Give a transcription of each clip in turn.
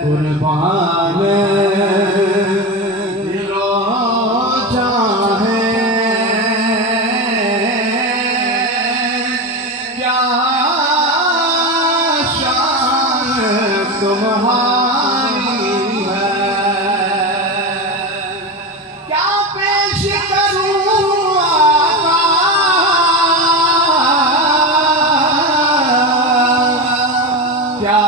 कुर्बान दिलो चाहे क्या शान तुम्हारी है, क्या पेश करूं आका, क्या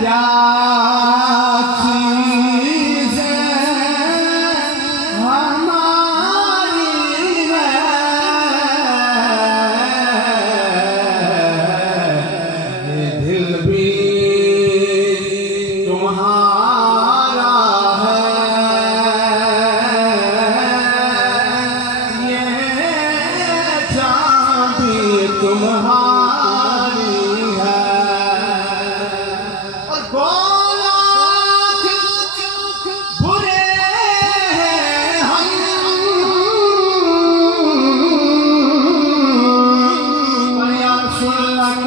क्या चीज़ें हमारी है, ये दिल भी तुम्हारा है, ये जान भी तुम्हारी है। बुरे हम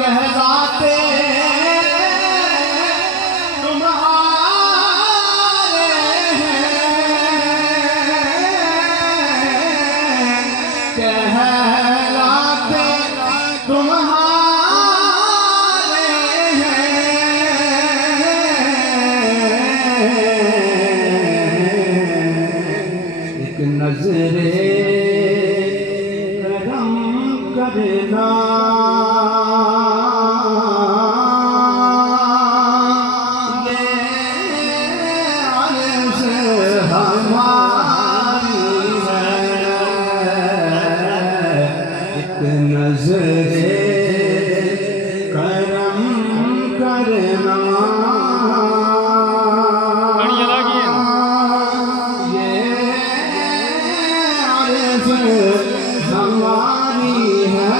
कहलाते तुम्हारे कहलाते तुम्हारे एक नजरे करम करना, ये अर्ज़ हमारी है, एक नजरे करम करना, हमारी है।